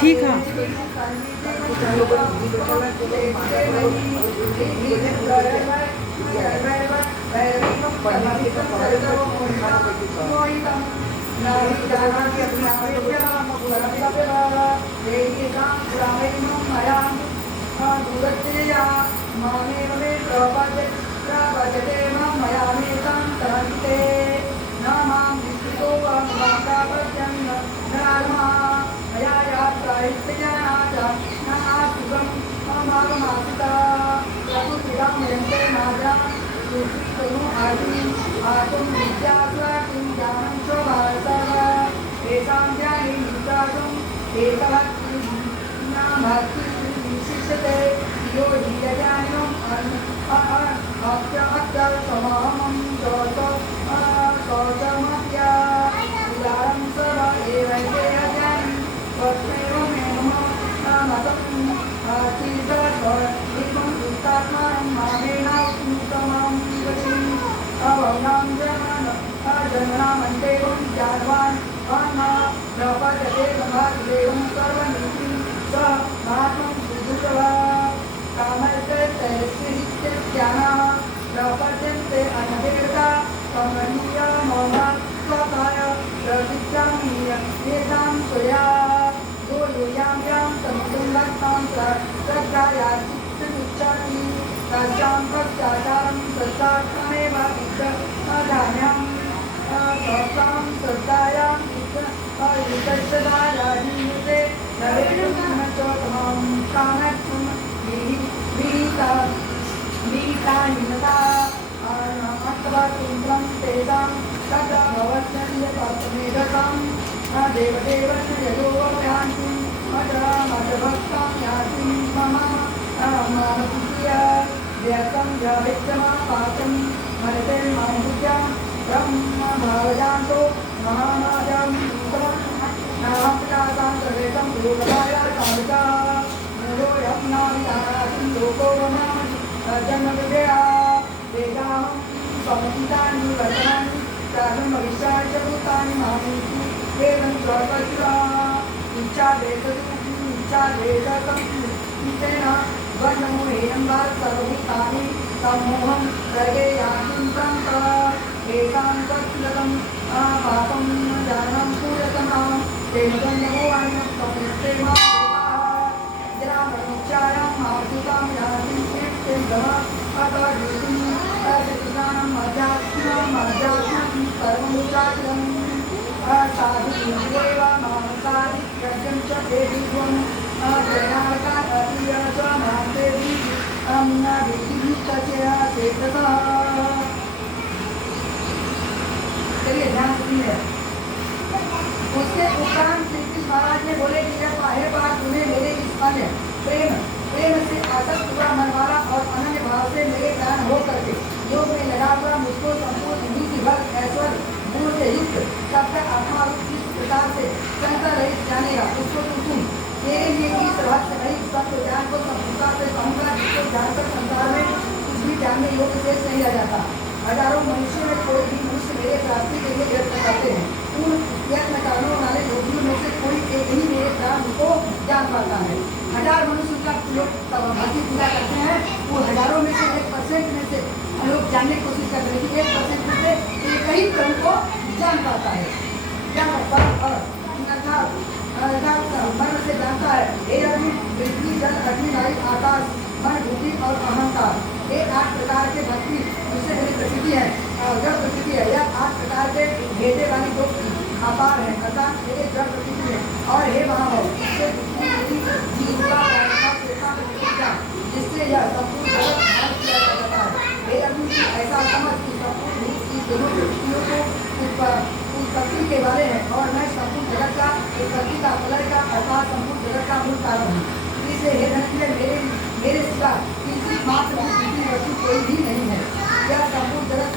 ठीक है। सर्वभूतानि सम्मोहं सर्गे यान्ति तेषां तत्लकं पापं जानं पूरतमां तेन नमो वाणिनस्ते माचारां मातुकां यान्ति अतर्जुनं मध्यात्मं सर्वमुचाचलं साधु देव मानसादित्यं च देवीत्वं जनार्कातीय च मातेवी चलिए ध्यान सुनिए। उसके उपरांत श्री कृष्ण महाराज ने बोले कि जब बाहर बार तुम्हें मेरे इस प्रेम प्रेम से आसक्त हुआ मन वाला और अनन्य भाव से मेरे कारण हो करके योग में लगा हुआ मुझको संपूर्ण नीति भक्त ऐश्वर्य गुण से युक्त सबका आत्मा रूप जिस प्रकार से संकर रहित जानेगा उसको तू सुन। तेरे लिए इस रहस्य रहित सत्य ज्ञान को संपूर्णता से कहूँगा जिसको जानकर संसार में कुछ भी जानने योग्य शेष नहीं रह जाता। हजारों मनुष्यों में कोई भी मनुष्य मेरे प्राप्ति के लिए यत्न करते हैं। उन यत्न करने वाले योगियों में से कोई एक ही मेरे प्राण को जान पाता है। हजार मनुष्य का लोग भक्ति पूजा करते हैं, वो हजारों में से 1% में से लोग जानने की कोशिश करते हैं, 1% में से एक ही प्रभु को जान पाता है। मन से जानता है। हे अर्जुन, पृथ्वी जल अग्नि वायु आकाश मन बुद्धि और अहंकार ये 8 प्रकार के भक्ति जिससे मेरी प्रकृति है जड़ प्रकृति है। यह 8 प्रकार के भेदे वाली जो अपार है अर्थात मेरे जड़ प्रकृति है। और हे महाभाव जिससे यह संपूर्ण जगत धारण किया जाता है। हे अर्जुन, ऐसा समझ कि संपूर्ण दोनों व्यक्तियों को उत्पत्ति के वाले हैं और मैं संपूर्ण जगत का उत्पत्ति का प्रलय का अर्थात संपूर्ण जगत का मूल कारण हूँ। इसलिए हे धनंजय मेरे सिवा किसी मात्र वस्तु कोई भी नहीं है। यह संपूर्ण जगत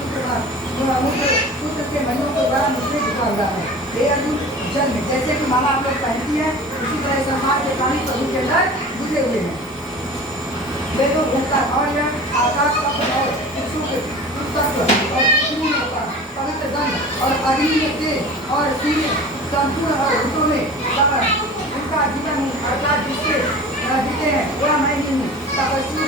सूत्र के मणियों के द्वारा मुझे झुका हुआ है। हे अर्जुन, जल में जैसे कि माला आप लोग पहनती है उसी तरह संसार के प्राणी प्रभु के अंदर घुसे हुए हैं। देखो घूमता और यह आकाश तत्व और पवित्र गंध और अग्नि में तेज और सूर्य संपूर्ण और ऋतु में उनका जीवन अर्थात जिसके जीते हैं वह मैं ही हूँ। तपस्वी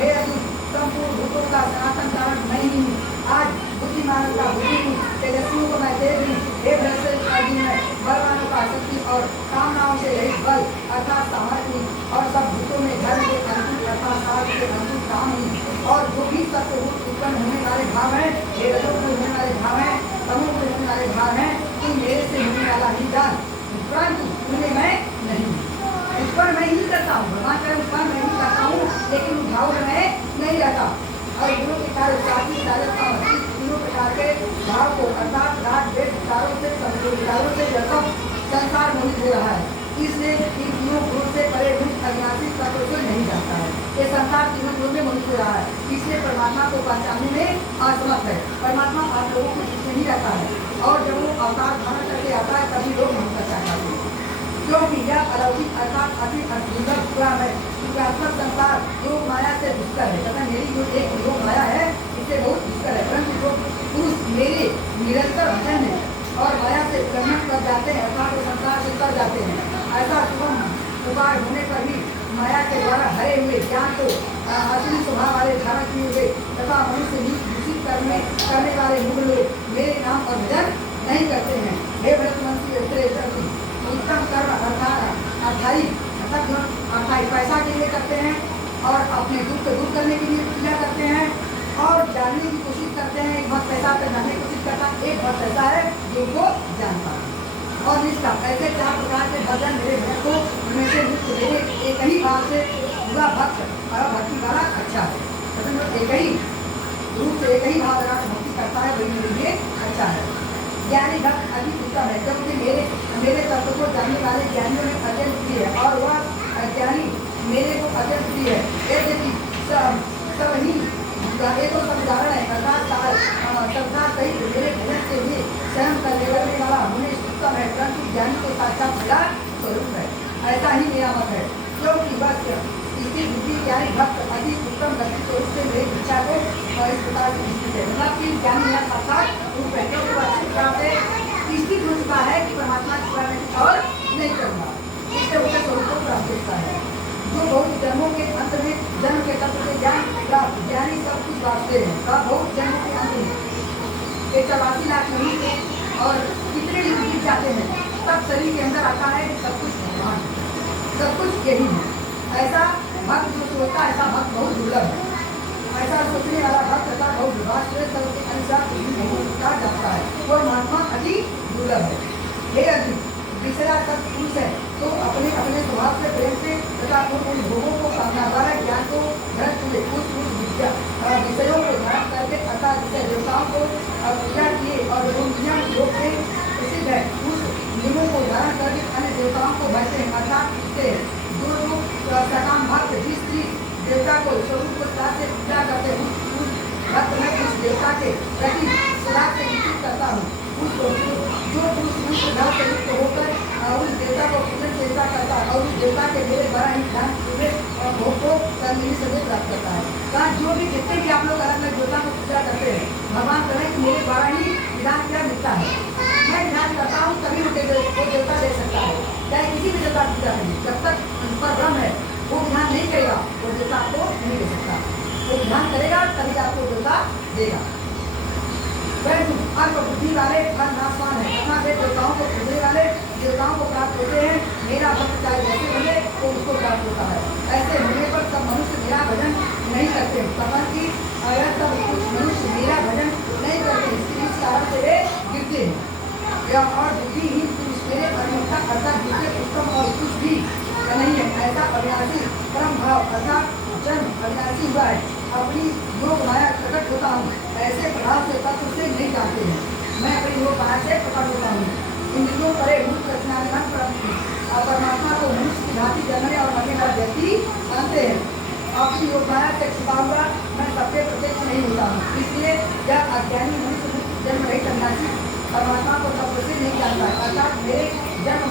हे अर्जुन, संपूर्ण भूतों का सनातन कारण मैं ही हूँ। आज बुद्धिमानों का बुद्धि हूँ, तेजस्वियों को मैं तेज हूँ। हे भ्रष्ट अर्जुन, मैं बलवानों का शक्ति और कामनाओं से रहित बल अर्थात सामर्थ्य और सब भूतों में धर्म के अंतिम अर्थात सार के अंतिम काम हूँ। और जो भी सत्य उत्पन्न होने वाले भाव है, हे रजों में होने वाले भाव है, तमों में होने वाले भाव है, तुम मेरे से होने वाला ही जान, परंतु उन्हें मैं नहीं। इस पर मैं ही करता हूँ, भगवान का उस पर मैं ही करता हूँ, लेकिन उस भाव में मैं नहीं रहता। और गुरु के कार्य तीनों प्रकार के भाव को अर्थात राग द्वेष विचारों से जब संसार मोहित हो रहा है। इसलिए इन तीनों गुरु से परे दुष्ट अविनाशी तत्व से नहीं जाता है। ये संसार तीनों गुरु में मोहित हो रहा है, इसलिए परमात्मा को पहचानने में असमर्थ है। परमात्मा आप लोगों को जिसमें ही रहता है और जब वो अवतार धारण करके आता है तभी लोग नहीं पहचान पाते हैं। क्योंकि यह अलौकिक अर्थात अति दुर्लभ हुआ है। संसार योग माया से दुष्कर है तथा मेरी जो एक योग माया है इससे बहुत दुष्कर है। परंतु जो पुरुष मेरे निरंतर भजन है और माया से ग्रहण कर जाते हैं अर्थात संसार से कर जाते हैं, ऐसा सुगम उपाय होने पर भी माया के द्वारा हरे हुए ज्ञान को असली स्वभाव वाले धारण किए हुए तथा मनुष्य दूषित करने वाले युग लोग मेरे नाम और भजन नहीं करते हैं। हे भरतवंशी उत्तम कर्म अर्थाई पैसा के लिए करते हैं और अपने दुख को दूर करने के लिए पूजा करते हैं और जानने की कोशिश करते हैं। एक बहुत पैसा पर जानने की कोशिश करता है, एक बहुत पैसा है जो को जानता है और निष्ठा। ऐसे 4 प्रकार के भजन मेरे भक्त को उनमें से मुक्त मेरे एक ही भाव से पूरा भक्त और भक्ति वाला अच्छा है। एक ही रूप से एक ही भाव लगा भक्ति करता है वही मेरे लिए अच्छा है। ज्ञानी भक्त अधिक उत्तम है क्योंकि मेरे तत्व को जानने वाले ज्ञानियों में अत्यंत प्रिय है और वह ज्ञानी मेरे को अत्यंत प्रिय है। जैसे कि सब ही ये तो सब उदाहरण है श्रद्धा सहित मेरे भजन के लिए स्वयं का निवड़ने वाला होने उत्तम है, परंतु ज्ञानी को साक्षात मेरा स्वरूप है। ऐसा ही मेरा मत है क्योंकि बस इसकी बुद्धि ज्ञानी भक्त अधिक उत्तम गति तो उससे मेरी इच्छा को इस प्रकार से स्थित है। मतलब कि ज्ञानी मेरा साक्षात रूप है क्योंकि वह अच्छी तरह से स्थित हो चुका है कि परमात्मा की सेवा में कुछ और नहीं करूँगा। और कितने युग बीत जाते हैं, तब शरीर के अंदर आता है कि सब कुछ भगवान, सब कुछ यही है। ऐसा भक्त जो सोचता है, ऐसा भक्त बहुत दुर्लभ है। ऐसा सोचने वाला भक्त का बहुत वास्तविक के अनुसार नहीं जाता है, वो महात्मा अति दुर्लभ है। हे अर्जुन, तीसरा सब पुरुष है तो अपने अपने स्वभाव से प्रेम से तथा उन भोगों को कामना द्वारा ज्ञान को ग्रहण किए, उस विद्या विषयों को धारण करके अर्थात विषय देवताओं को पूजा किए और जो नियम योग में प्रसिद्ध है उस नियमों को धारण करके अन्य देवताओं को भजते हैं अर्थात पूजते हैं। जो लोग सकाम भक्त जिस देवता को स्वरूप को साथ से पूजा करते हैं उस भक्त मैं उस देवता के प्रति सदा से इच्छित करता हूँ। जो पुरुष भाव से युक्त होकर उस देवता को पूजन चेष्टा करता है और उस देवता के मेरे द्वारा ही ध्यान और भोग को संजीवी से प्राप्त करता है। कहा जो भी जितने भी आप लोग अलग अलग देवता को पूजा करते हैं, भगवान करें कि मेरे द्वारा ही विधान क्या मिलता है, मैं ध्यान करता हूँ तभी वो देवता दे सकता है, चाहे किसी भी देवता पूजा करें। जब तक उस पर ब्रह्म है वो ध्यान नहीं करेगा वो देवता आपको नहीं दे सकता, वो ध्यान करेगा तभी आपको देवता देगा। अल्प बुद्धि वाले फल नाशवान है, अपना से देवताओं को पूजने वाले देवताओं को प्राप्त होते हैं। मेरा भक्त चाहे जैसे बने तो उसको प्राप्त होता है। ऐसे होने पर सब मनुष्य मेरा भजन नहीं करते, कमल की अगर सब कुछ मनुष्य मेरा भजन नहीं करते इस कारण से वे गिरते हैं। और बुद्धिहीन पुरुष मेरे अनुमता अर्थात दूसरे उत्तम और कुछ भी नहीं है, ऐसा अविनाशी परम भाव अर्थात जन्म अविनाशी हुआ है। अपनी योग माया प्रकट होता हूँ, ऐसे प्रभाव से तत्व से नहीं जानते हैं। मैं अपनी योग माया से प्रकट होता हूँ। इंद्रियों परे भूत रचना परमात्मा को मनुष्य की भांति जन्मने और मरने वाला व्यक्ति जानते हैं। अपनी योग माया से छिपा हुआ मैं सबके प्रत्यक्ष नहीं होता हूँ, इसलिए यह अज्ञानी मनुष्य जन्म रहित अविनाशी परमात्मा को तत्व से नहीं जानता है, अर्थात मेरे जन्म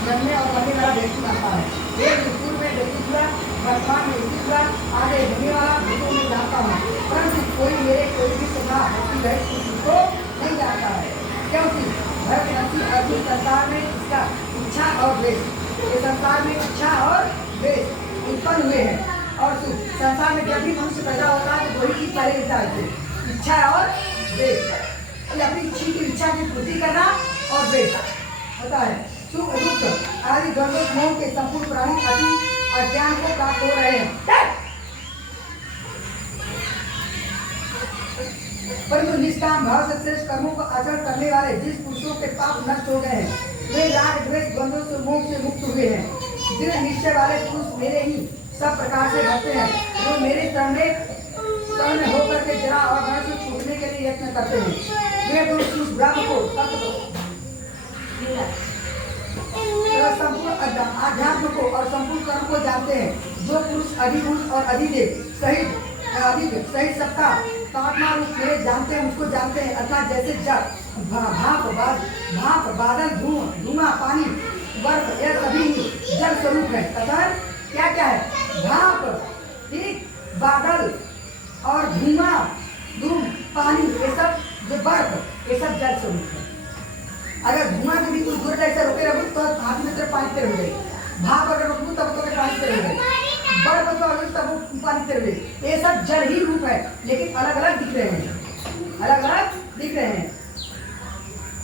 जन्मने और मरने वाला व्यक्ति जानता है। एक पूर्व में व्यक्ति हुआ, वर्तमान में स्थित हुआ, आगे होने वाला भूतों में जानता हूँ, परंतु कोई मेरे कोई भी स्वभाव भक्ति रहित उसको नहीं जानता है, क्योंकि भरतवंशी अर्जुन संसार में इसका इच्छा और द्वेष, ये संसार में इच्छा और द्वेष उत्पन्न हुए हैं। और संसार में जब भी मनुष्य पैदा होता है तो वही चीज पहले विचार थे, इच्छा और द्वेष, अपनी इच्छा की पूर्ति करना और द्वेष होता है। सुख दुख आदि द्वंद्व मोह के संपूर्ण प्राणी अति अज्ञान को प्राप्त हो रहे हैं, परंतु निष्काम भाव से श्रेष्ठ कर्मों का आचरण करने वाले जिस पुरुषों के पाप नष्ट हो गए हैं, वे राग द्वेष द्वंद्वों से मोह से मुक्त हुए हैं। दृढ़ निश्चय वाले पुरुष मेरे ही सब प्रकार से रहते हैं, जो मेरे शरण में होकर के जरा और मरण से छूटने के लिए यत्न करते हैं। वे पुरुष ब्रह्म को संपूर्ण आध्यात्म को और संपूर्ण कर्म को जानते हैं। जो पुरुष अधिभूत और अधिदेव सहित सबका आत्मा रूप मेरे जानते हैं, उसको जानते हैं, अर्थात जैसे जल भाप बादल धुआं पानी बर्फ यह सभी जल स्वरूप है तथा क्या क्या है, भाप ठीक बादल और धुआं धूम पानी ये सब जो बर्फ ये सब जल स्वरूप है। अगर धुआं की भी कुछ दूर ऐसे रोके रहो तो हाथ में तरफ पानी तेरे हुए, भाप अगर रोकूँ तब तो पानी तेरे हुए, बर्फ तो अगर तब पानी तेरे हुए, ये सब जल ही रूप है लेकिन अलग अलग दिख रहे हैं, अलग अलग दिख रहे हैं।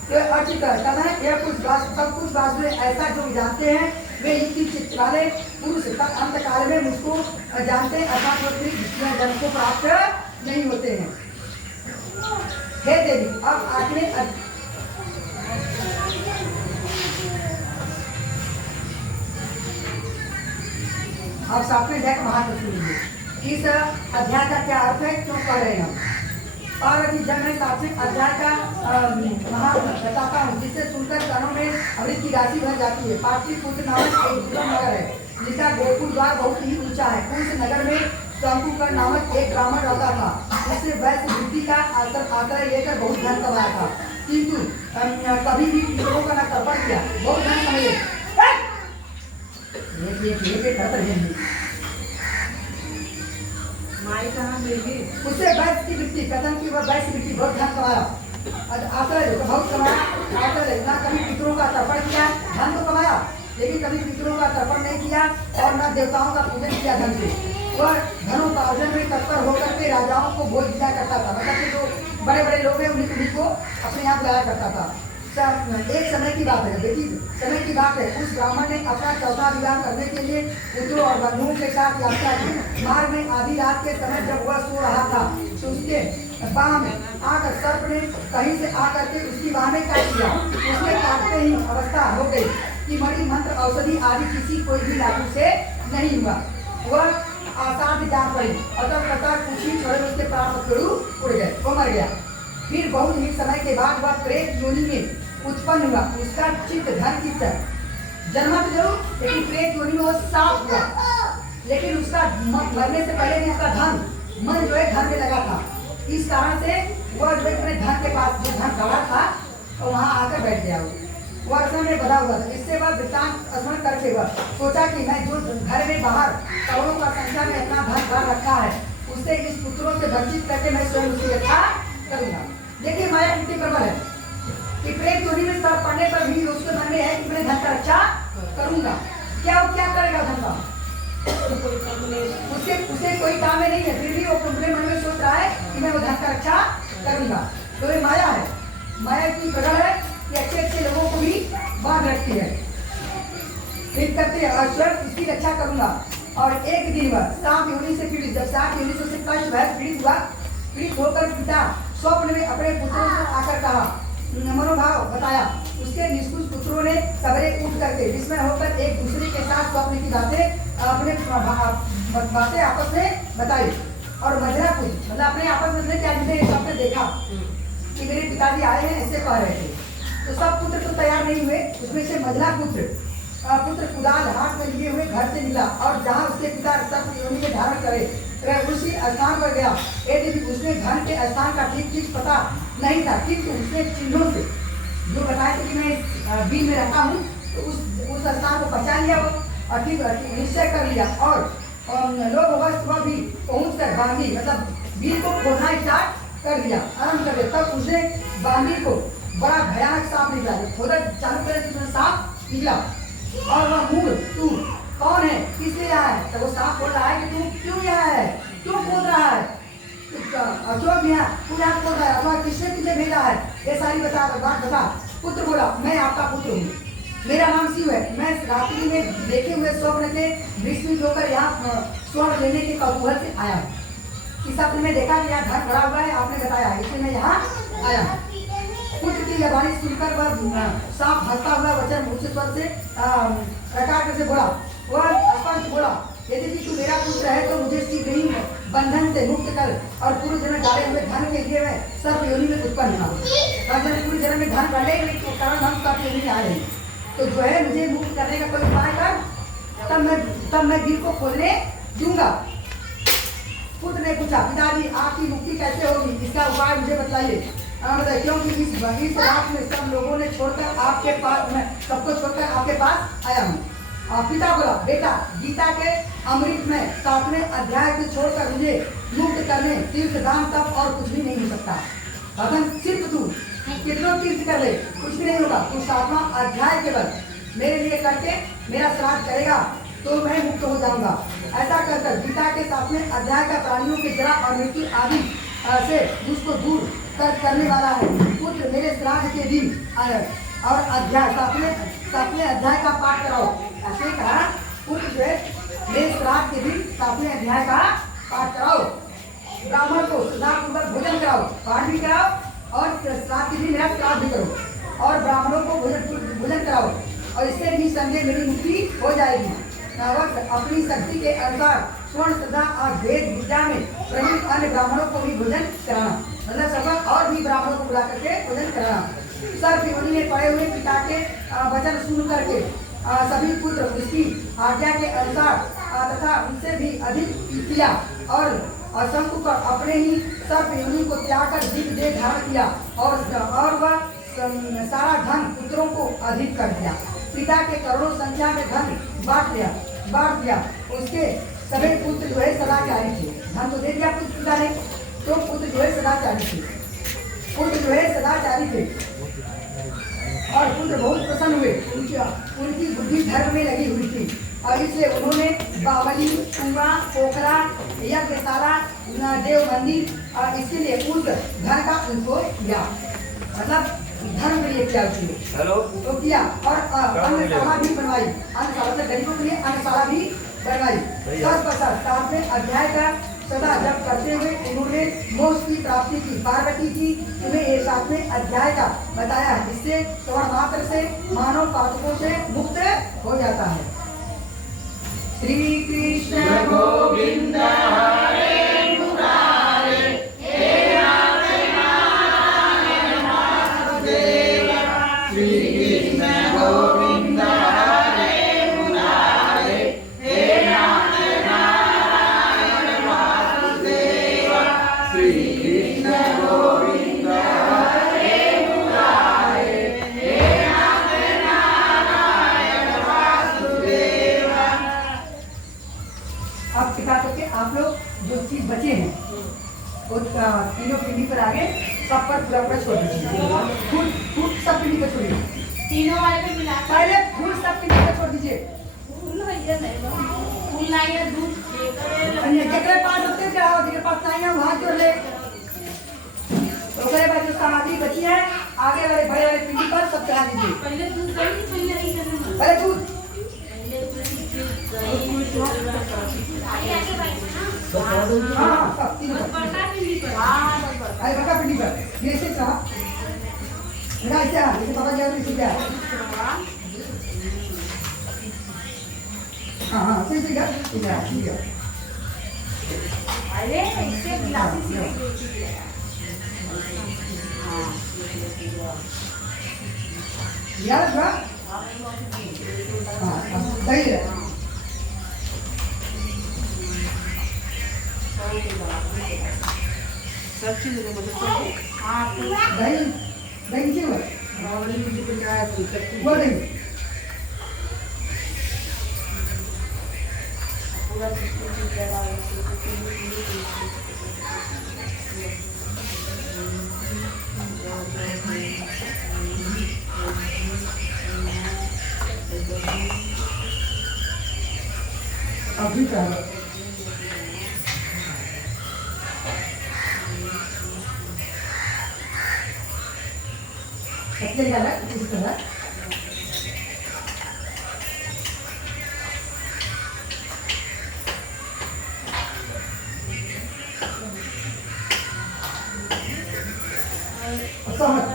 तो अर्चित कहता है यह कुछ सब कुछ वास्तव ऐसा जो जानते हैं वे युक्ति चित्त वाले पुरुष तक अंत काल में मुझको जानते हैं, अर्थात वो जन्म को प्राप्त नहीं होते हैं। हे देवी अब आखिरी अब सातवें अध्याय का महत्व सुनिए। इस अध्याय का क्या अर्थ है, क्यों कह रहे हैं हम, पार्वती जब मैं सातवें अध्याय का महत्व बताता हूँ जिससे सुनकर कानों में अमृत की राशि भर जाती है। पाटलिपुत्र नामक एक दुर्गम नगर है जिसका गोकुल द्वार बहुत ही ऊंचा है। उस नगर में शंकुकर नामक एक ब्राह्मण रहता था। उसने वैश्य वृत्ति का आश्रय लेकर बहुत धन कमाया था, किंतु कभी भी पितरों का न तर्पण किया। बहुत धन कमाए उससे वैश्य की वृत्ति कथन की वह वैश्य वृत्ति बहुत धन कमाया, आश्रय बहुत कमाया, आश्रय न कभी पितरों का तर्पण किया। धन तो कमाया लेकिन कभी पितरों का तर्पण नहीं किया और न देवताओं का पूजन किया धन से। वह धनोपार्जन में तत्पर होकर के राजाओं को भोज दिया करता था, मतलब कि जो बड़े बड़े लोग हैं उन्हीं को अपने यहाँ बुलाया करता था। एक समय की बात है, देखिए समय की बात है, उस ब्राह्मण ने अपना चौथा विवाह करने के लिए पुत्रों और बंधुओं के साथ यात्रा की। मार्ग में आधी रात के समय जब वह सो रहा था तो उसके बाह में आकर सर्प ने कहीं से आकर के उसकी बाह में काट दिया। उसके काटते ही अवस्था हो गई कि मणि मंत्र औषधि आदि किसी कोई भी लागू से नहीं हुआ। वह आसाद जा पड़ी और तब कतार कुछ ही छोड़े उसके प्राण उड़ गए, वो मर गया। फिर बहुत ही समय के बाद वह प्रेत योनि में उत्पन्न हुआ। उसका चित्त धन की तरह जन्मा तो जरूर, लेकिन प्रेत योनि में वो साफ हुआ, लेकिन उसका मरने से पहले भी उसका धन मन जो है धन में लगा था। इस कारण से वह जो अपने धन के पास जो धन खड़ा था और वहाँ आकर बैठ गया। वह असल में बधा हुआ था। इससे वह वृत्तांत स्मरण करके वह सोचा कि मैं जो घर में बाहर करोड़ों का संख्या में अपना धन भर रखा है उससे इस पुत्रों से वंचित करके मैं स्वयं उसकी रक्षा करूंगा। देखिए माया कितनी प्रबल है कि प्रेत योनि में सर्प पड़ने पर भी उसके मन में है कि मैं धन का रक्षा करूंगा। क्या करेगा धन का? उसे कोई काम में नहीं है, फिर भी वो अपने मन में सोच रहा है कि मैं वो धन का रक्षा करूंगा। तो ये माया है, माया की प्रबल है कि अच्छे अच्छे लोगों को भी बांध रखती है। फिर करते हैं स्वयं इसकी रक्षा करूंगा। और एक दिन वह सांप योनि से पीड़ित, जब सांप योनि से कष्ट भय पीड़ित होकर पिता स्वप्न में अपने पुत्रों से आकर कहा, मनोभाव बताया। उसके निष्कुश पुत्रों ने सवेरे उठ करके विस्मय होकर एक दूसरे के साथ स्वप्न की बातें आपस में बताई। और मजरा कुछ मतलब अपने आपस में क्या स्वप्न देखा कि मेरे पिताजी आए हैं ऐसे कह रहे थे। तो सब पुत्र तो तैयार नहीं हुए। उसमें से मजरा पुत्र कुदाल हाथ में लिए हुए घर से मिला और जहाँ उसके पिता सर्प योनि में धारण करे उसी स्थान पर गया। यदि उसने धन के स्थान का ठीक पता नहीं था, किंतु उसने चिन्हों से जो बताया था कि मैं बीच में रहता हूँ, तो उस स्थान को पहचान लिया वो और ठीक निश्चय कर लिया। और लोग वह भी पहुँच कर बांधी मतलब बीज को खोदना स्टार्ट कर दिया, आरम्भ कर दिया। तब उसने बांधी को बड़ा भयानक सांप निकला। खोदा चालू करे तो सांप निकला और वह मूल तू कौन है, किस लिए यहाँ है? तो वो सांप बोल रहा है कि तू क्यों यहाँ है, क्यों खोद रहा है, क्यों तू यहाँ खोद रहा है, अथवा किसने तुझे भेजा है, ये सारी बात बता। पुत्र बोला, मैं आपका पुत्र हूँ, मेरा नाम शिव है। मैं रात्रि में देखे हुए स्वप्न के विस्मित होकर यहाँ स्वर्ण लेने के कौतूहल से आया हूँ। इस सपने में देखा कि यहाँ धन भरा हुआ है, आपने बताया, इसलिए मैं यहाँ आया हूँ। पुत्र की यह वाणी सुनकर वह सांप हंसता हुआ वचन ऊंचे स्वर से प्रकार से बोला, वह स्पष्ट बोला, यदि तू मेरा पुत्र है तो मुझे शीघ्र ही बंधन से मुक्त कर और पूर्व जन्म डाले हुए धन के लिए मैं सर्प योनि में उत्पन्न हुआ। पूर्व जन्म में धन डाले के कारण हम सर्प योनि में आ रहे हैं, तो जो है मुझे मुक्त करने का कोई उपाय कर, तब मैं वीर को खोलने दूंगा। पुत्र ने पूछा, पिताजी आपकी मुक्ति कैसे होगी, इसका उपाय मुझे बताइए। क्योंकि इस रात में सब लोगों ने छोड़कर आपके पास, मैं सबको छोड़कर आपके पास आया हूँ। पिता बोला, बेटा गीता के अमृत में 7वें अध्याय को छोड़कर मुझे मुक्त करने तीर्थ दान तब और कुछ भी नहीं हो सकता। अगर सिर्फ तू कितना तीर्थ कर ले कुछ भी नहीं होगा। तू 7वां अध्याय केवल मेरे लिए करके मेरा श्राद्ध करेगा तो मैं मुक्त हो जाऊंगा। ऐसा कर गीता के 7वें अध्याय का प्राणियों के जरा और मृत्यु आदि से उसको दूर करने वाला है। पुत्र मेरे श्राद्ध के दिन और अध्याय 7वें अध्याय का पाठ कराओ। ऐसे कहा, पुत्र जो है मेरे श्राद्ध के दिन 7वें अध्याय का पाठ कराओ। ब्राह्मण को श्रद्धापूर्वक भोजन कराओ, पाठ भी कराओ और श्राद्ध के दिन मेरा श्राद्ध भी करो और ब्राह्मणों को भोजन कराओ और इससे भी संदेह मेरी मुक्ति हो जाएगी। अपनी शक्ति के अनुसार स्वर्ण श्रद्धा और वेद विद्या में प्रयुक्त अन्य ब्राह्मणों को भी भोजन कराना, मतलब सब और भी ब्राह्मणों को बुला करके भोजन कराना। सर्प योनि में पड़े हुए पिता के वचन सुन करके सभी पुत्र उसकी आज्ञा के अनुसार तथा उनसे भी अधिक किया और शंकु पर अपने ही सर्प योनि को त्याग कर दिव्य देह धारण किया और वह सारा धन पुत्रों को अधिक कर दिया। पिता के करोड़ों संख्या में धन बांट दिया। उसके सभी पुत्र जो है सदाचारी थे। धन तो दे दिया पिता ने, तो पुत्र जो है सदाचारी थे और पुत्र बहुत प्रसन्न हुए। उनकी बुद्धि धर्म में लगी हुई थी और इसलिए उन्होंने बावली, कुआं, पोखरा, यज्ञशाला देव मंदिर इसके लिए उस घर का उनको किया, मतलब धर्म के लिए किया उसने तो किया। और अन्नशाला भी बनवाई, अन्नशाला से गरीबों के लिए अन्नशाला भी बनवाई। तत्पश्चात 7वें अध्याय का सदा जप करते हुए उन्होंने मोक्ष की प्राप्ति की। पार्वती जी तुम्हें ये 7वें अध्याय का बताया, इससे श्रवण मात्र से मानव पातकों से मुक्त हो जाता है। श्री कृष्ण गोविंद हरे मुरारे, हे नाथ नारायण वासुदेव। श्री कृष्ण गोविंद हरे मुरारे, हे नाथ नारायण वासुदेव। श्री कृष्ण गोविंद हरे मुरारे, हे नाथ नारायण वासुदेव। अब पिता के आप लोग जो चीज बचे हैं वो तीनों पीढ़ी पर आगे सब पर पूरा पूरा छोड़ दीजिए। फूल फूल सब पीढ़ी पर छोड़िए, तीनों वाले पे मिला पहले फूल सब पीढ़ी पर छोड़ दीजिए। फूल है नहीं, फूल नहीं है, दूध जेकरे पास होते चढ़ाओ, जेकरे पास नहीं है वहां जोड़ ले। ओकरे बाद जो सामग्री बची है आगे वाले बड़े वाले पीढ़ी पर सब चढ़ा दीजिए। पहले दूध दही पहले नहीं करना, पहले दूध हाँ सब तीनों बड़का पीढ़ी पर अरे बड़का पीढ़ी पर ये से चढ़ा मेरा ऐसे जैसे पापा जी आते हैं हाँ हाँ सही सही है ठीक है ठीक है। अरे इससे गिलास यार थोड़ा हाँ दही है सब चीज हाँ दही दही किसे हुआ वो दही अभी क्या है कितने का है किस तरह सहमत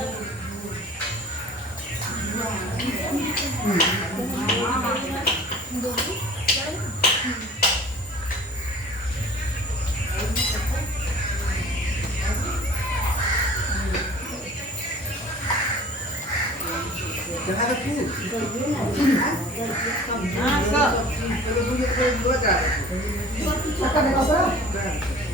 हाँ सब Acá me pasa.